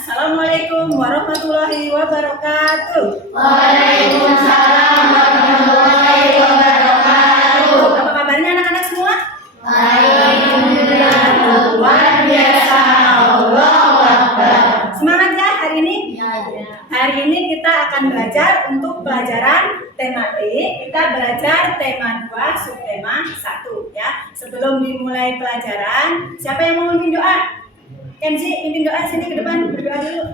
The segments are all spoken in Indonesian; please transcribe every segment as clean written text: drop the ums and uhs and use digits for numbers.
Assalamualaikum warahmatullahi wabarakatuh. Waalaikumsalam warahmatullahi wabarakatuh. Apa kabarnya anak-anak semua? Alhamdulillah, luar biasa. Allahu Akbar. Semangat ya hari ini? Ya. Hari ini kita akan belajar untuk pelajaran tematik. Kita belajar tema 2, subtema 1 ya. Sebelum dimulai pelajaran, siapa yang mau memimpin doa? Kenzi, pimpin doa sini ke depan, berdoa dulu.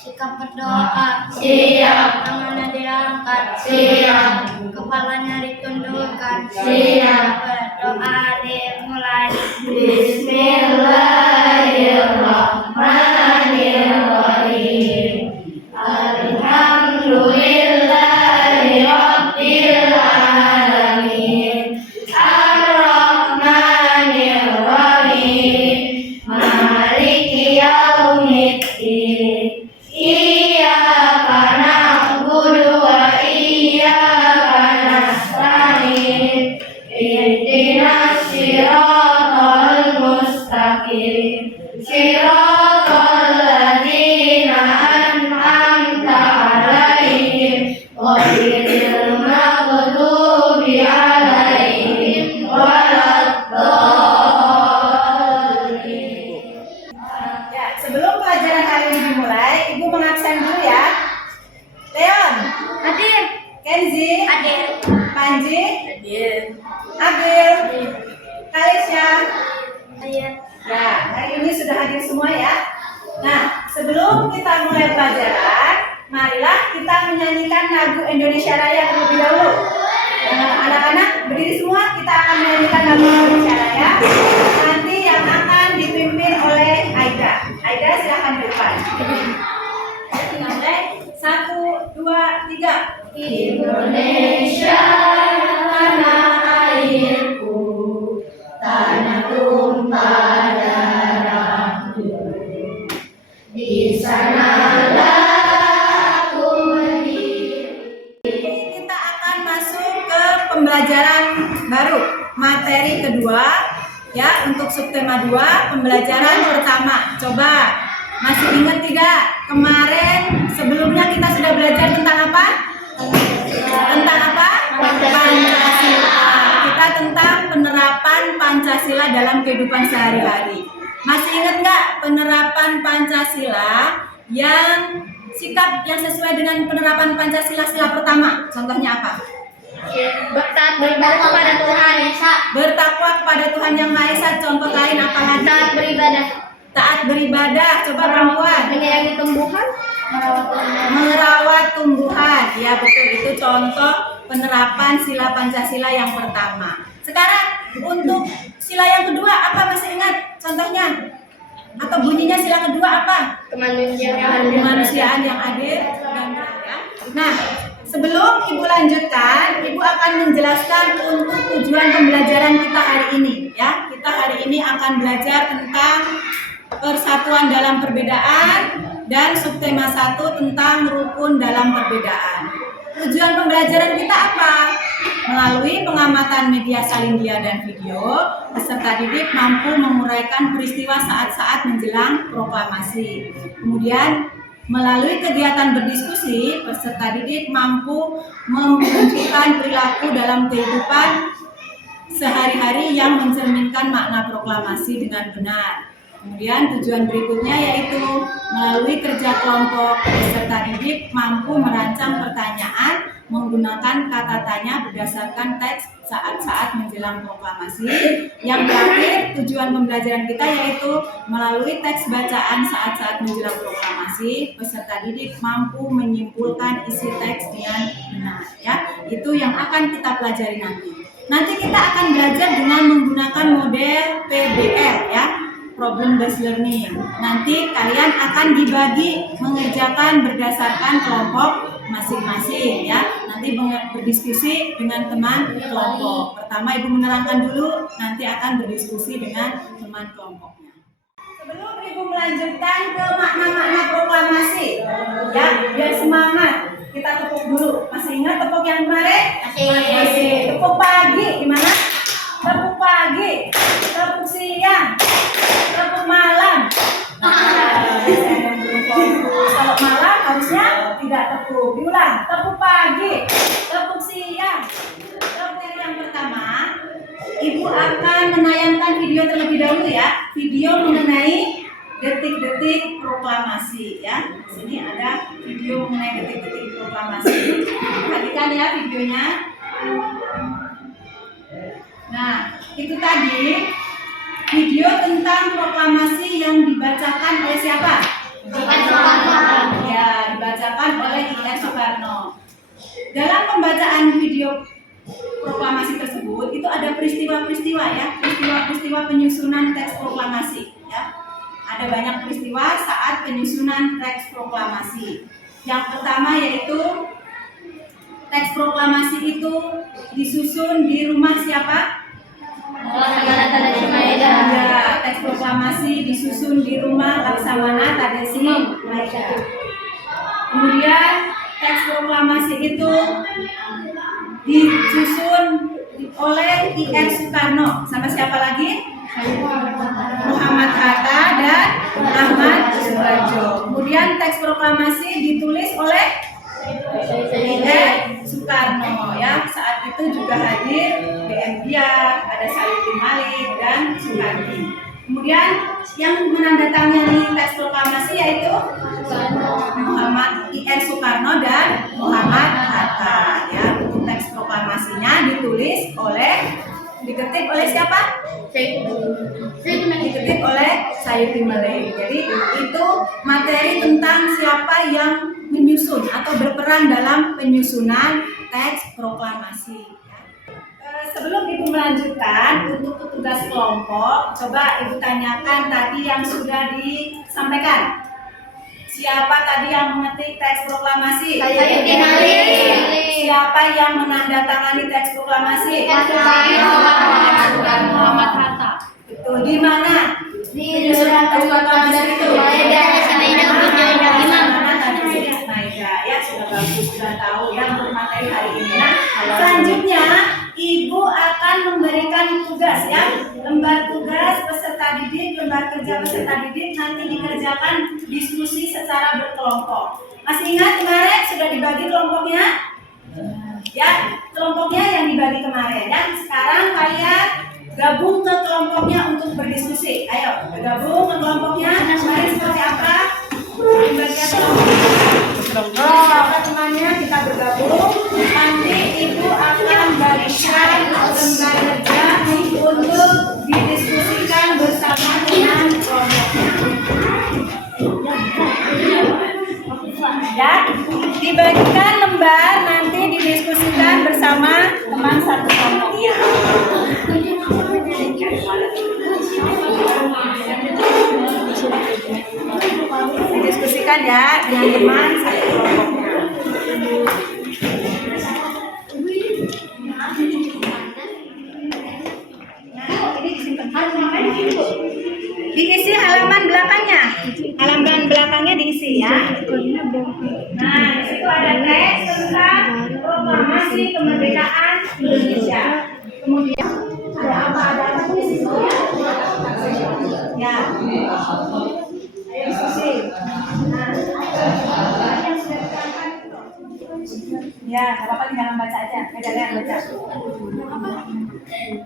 Sikap berdoa. Siap. Tangannya diangkat. Siap. Kepalanya ditundukkan. Siap. Berdoa dimulai. Bismillahirrahmanirrahim. Alhamdulillahirabbil alamin. Ar-Rahmanir-Rahim. Maliki yaumiddin. Iyyaka na'budu wa iyyaka nasta'in. Ihdinas siratal mustaqim. Siratal ladzina an'amta 'alaihim ghairil maghdubi 'alaihim waladdallin. Ya, sebelum pelajaran hari ini dimulai, Ibu mengabsen dulu ya. Leon, Hadir. Kenzi, Hadir. Panji, Hadir. Abil, Kalisya. Hadir. Ya, hari ini sudah hadir semua ya. Nah, sebelum kita mulai pelajaran, marilah kita menyanyikan lagu Indonesia Raya terlebih dahulu. Anak-anak berdiri semua, kita akan menyanyikan lagu Indonesia Raya. Nanti yang akan dipimpin oleh Aida. Aida silahkan ke depan. Mulai 1, 2, 3. Indonesia tanah airku, tanah tumpah darahku. Di sanalah aku berdiri. Kita akan masuk ke pembelajaran baru, materi kedua ya, untuk subtema 2, pembelajaran pertama. Coba masih ingat tidak? Kemarin sebelumnya kita sudah belajar tentang apa? Tentang apa? Pancasila. Kita tentang penerapan Pancasila dalam kehidupan sehari-hari. Masih ingat nggak penerapan Pancasila yang sikap yang sesuai dengan penerapan Pancasila sila pertama? Contohnya apa? Taat beribadah kepada Tuhan. Bertakwa kepada Tuhan Yang Maha Esa. Contoh lain apa lagi? Taat beribadah. Taat beribadah. Coba perempuan. Menyayangi tumbuhan. Merawat tumbuhan. Ya betul, itu contoh penerapan sila Pancasila yang pertama. Sekarang untuk sila yang kedua apa, masih ingat contohnya? Atau bunyinya sila kedua apa? Kemanusiaan yang adil dan beradab. Nah, sebelum Ibu lanjutkan, Ibu akan menjelaskan untuk tujuan pembelajaran kita hari ini ya. Kita hari ini akan belajar tentang persatuan dalam perbedaan dan subtema 1 tentang rukun dalam perbedaan. Tujuan pembelajaran kita apa? Melalui pengamatan media salin dan video, peserta didik mampu menguraikan peristiwa saat-saat menjelang proklamasi. Kemudian, melalui kegiatan berdiskusi, peserta didik mampu menunjukkan perilaku dalam kehidupan sehari-hari yang mencerminkan makna proklamasi dengan benar. Kemudian tujuan berikutnya yaitu melalui kerja kelompok, peserta didik mampu merancang pertanyaan menggunakan kata tanya berdasarkan teks saat-saat menjelang proklamasi. Yang terakhir, tujuan pembelajaran kita yaitu melalui teks bacaan saat-saat menjelang proklamasi, peserta didik mampu menyimpulkan isi teks dengan benar ya. Itu yang akan kita pelajari nanti. Nanti kita akan belajar dengan menggunakan model PBL ya, problem based learning. Nanti kalian akan dibagi mengerjakan berdasarkan kelompok masing-masing ya. Nanti berdiskusi dengan teman kelompok. Pertama Ibu menerangkan dulu, nanti akan berdiskusi dengan teman kelompoknya. Sebelum Ibu melanjutkan ke makna-makna proklamasi ya, biar semangat, kita tepuk dulu. Masih ingat tepuk yang kemarin? Masih. Tepuk pagi, gimana? Tepuk pagi. Ibu akan menayangkan video terlebih dahulu ya. Video mengenai detik-detik proklamasi ya. Di sini ada video mengenai detik-detik proklamasi. Perhatikan ya videonya. Nah, itu tadi video tentang proklamasi yang dibacakan oleh siapa? Ya, dibacakan oleh I.R. Soekarno. Dalam pembacaan video proklamasi tersebut itu ada peristiwa-peristiwa ya, peristiwa-peristiwa penyusunan teks proklamasi ya. Ada banyak peristiwa saat penyusunan teks proklamasi. Yang pertama yaitu teks proklamasi itu disusun di rumah siapa? Ya, teks proklamasi disusun di rumah Laksamana Tadesi Maeda. Kemudian teks proklamasi itu disusun oleh I.R. Soekarno sama siapa lagi? Muhammad Hatta dan Ahmad Suharjo. Kemudian teks proklamasi ditulis oleh I.R. Soekarno ya. Saat itu juga hadir B.M. Dia, ada Sayyidin Malik dan Soekardi. Kemudian yang menandatangani teks proklamasi yaitu Muhammad I.R. Soekarno dan Muhammad Hatta ya. Untuk teks proklamasinya diketik oleh siapa? Diketik oleh Sayyidin Malik. Jadi itu materi tentang siapa yang menyusun atau berperan dalam penyusunan teks proklamasi. Sebelum Ibu melanjutkan untuk petugas kelompok, coba Ibu tanyakan tadi yang sudah disampaikan. Siapa tadi yang mengetik teks proklamasi? Sayyidin Malik. Siapa yang menandatangani teks proklamasi? Muhammad Hatta. Itu di mana? Di Penyusunan teks proklamasi itu. Ya, sudah bagus, sudah tahu ya untuk materi hari ini. Nah, selanjutnya Ibu akan memberikan tugas ya, lembar tugas peserta didik, lembar kerja peserta didik nanti dikerjakan diskusi secara berkelompok. Masih ingat kemarin sudah dibagi kelompoknya? Ya, kelompoknya yang dibagi kemarin ya. Sekarang kalian gabung ke kelompoknya untuk berdiskusi. Ayo, bergabung ke kelompoknya. Kemarin seperti apa? Bagian kelompok temannya kita bergabung. Nanti Ibu akan berikan lembar kerja untuk didiskusikan bersama dengan kelompoknya. Ya, dibagikan lembar nanti didiskusikan bersama teman satu kelompoknya. Didiskusikan ya dengan teman satu kelompoknya. Diisi halaman belakangnya. Halaman belakangnya diisi ya. Nah, di situ ada teks tentang proklamasi kemerdekaan Indonesia. Kemudian ada apa di situ ya? Ya. Ayo diskusi. Nah, yang sudah diterangkan itu. Ya, nggak apa-apa tinggal membaca aja. Kalian baca.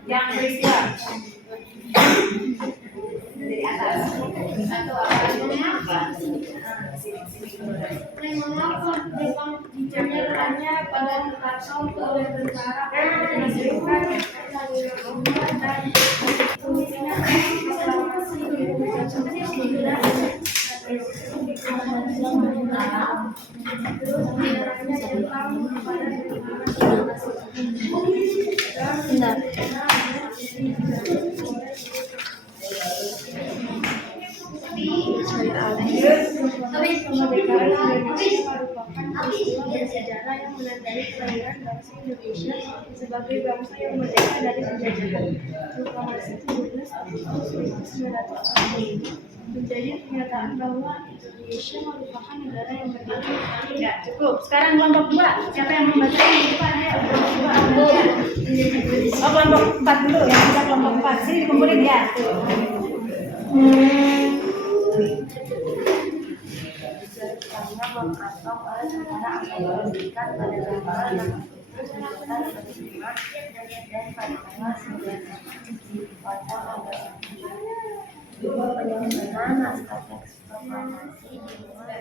Yang peristiwa. Dari atas. Satu apa? Dinyatakannya pada Keraton oleh tentara menunjukkan dan tulisnya proklamasi sejarah yang menandai kelahiran bangsa Indonesia sebagai bangsa yang merdeka dari penjajahan. Proklamasi 17 Agustus 1945 menjadi pernyataan bahwa Indonesia merupakan negara yang merdeka. Ya, cukup. Sekarang kelompok 2. Siapa yang membaca di depan? Ayo, kelompok 2. Oh, kelompok 4 dulu ya. Kita kelompok 4. Sini dikumpulin ya. Karena Bang Karno oleh negara Amerika Serikat pada tanggal Kegiatan berlima dan pada tanggal 9 di Kota Penyelenggara naskah teks proklamasi dimulai.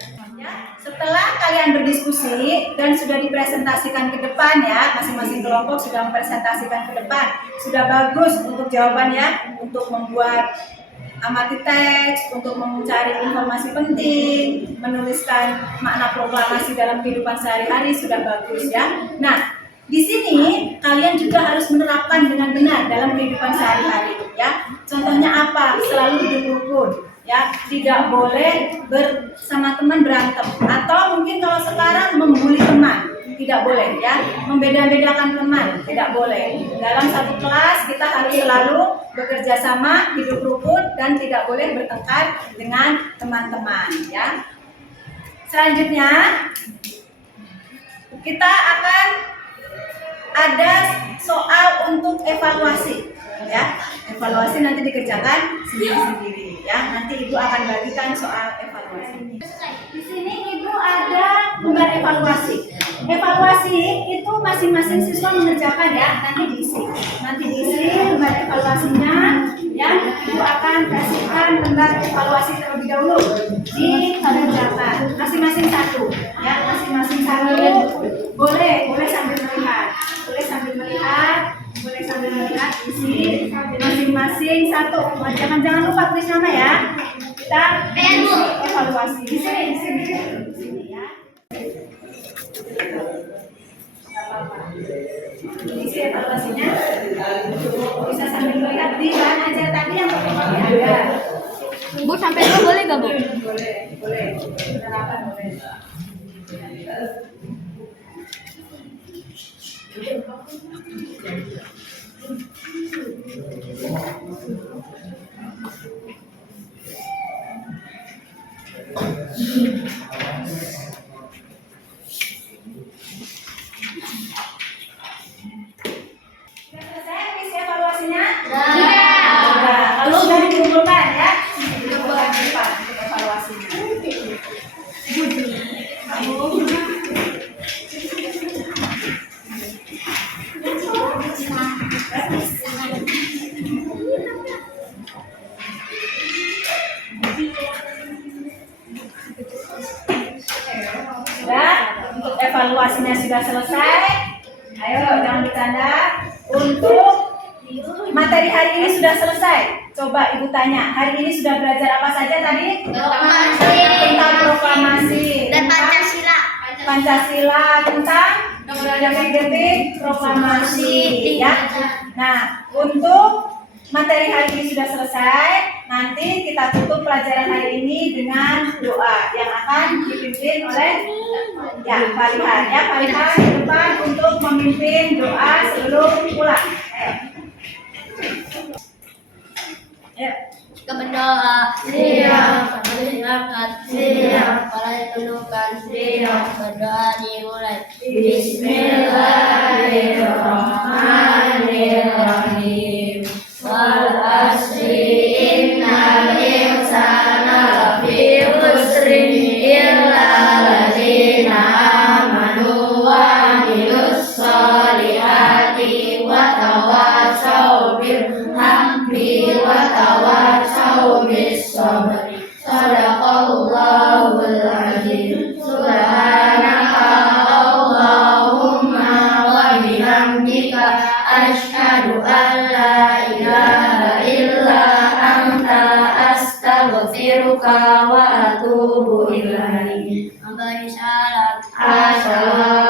Setelah kalian berdiskusi dan sudah dipresentasikan ke depan ya, masing-masing kelompok sudah mempresentasikan ke depan, sudah bagus untuk jawabannya, untuk membuat amati teks, untuk mencari informasi penting, menuliskan makna proklamasi dalam kehidupan sehari-hari sudah bagus ya. Nah, di sini kalian juga harus menerapkan dengan benar dalam kehidupan sehari-hari ya. Contohnya apa? Selalu hidup rukun ya, tidak boleh bersama teman berantem, atau mungkin kalau sekarang membuli teman, tidak boleh ya, membeda-bedakan teman, tidak boleh. Dalam satu kelas kita harus selalu bekerja sama, hidup rukun, dan tidak boleh bertengkar dengan teman-teman ya. Selanjutnya kita akan ada soal untuk evaluasi ya. Evaluasi nanti dikerjakan sendiri-sendiri ya. Nanti Ibu akan bagikan soal evaluasi. Di sini Ibu ada gambar evaluasi. Evaluasi itu masing-masing siswa mengerjakan ya. Nanti diisi gambar evaluasinya ya. Ibu akan kasihkan gambar evaluasi terlebih dahulu. Dikerjakan masing-masing satu ya. Masing-masing satu. Boleh sambil melihat. Boleh sambil melihat isi masing-masing satu. Jangan lupa tulis nama ya. Kita evaluasi di sini ya. Isi evaluasinya bisa sambil melihat di bahan ajar tadi yang pertama ada. Bu, sampai dulu boleh gak, Bu? Boleh. Penerapan boleh. Selesai isi evaluasinya? Sudah. Kalau sudah dikumpulkan ya, dikumpulkan di depan untuk evaluasinya. Sudah, untuk evaluasinya sudah selesai. Ayo jangan bercanda. Untuk materi hari ini sudah selesai. Coba Ibu tanya, hari ini sudah belajar apa saja tadi? Tentang proklamasi Dan Pancasila. Pancasila, tentang detik proklamasi ya. Nah, untuk materi hari ini sudah selesai. Nanti kita tutup pelajaran hari ini dengan doa yang akan dipimpin oleh Farihan ya. Farihan di depan untuk memimpin doa sebelum pulang. Ayo. Kita berdoa. Siap. Masyarakat. Siap. Para pendudukan. Siap. Berdoa dimulai. Bismillahirrahmanirrahim. Wal asri innal insana lafi khusrin illa allazina amanu wa amilus solihati wa tawasaw bil haqqi wa tawasaw bis sabri. Shadaqallahul azim. Subhanaka Allahumma wa bihamdika asyhadu an la ilaha illa anta astaghfiruka wa atubu ilaik. Assalamualaikum.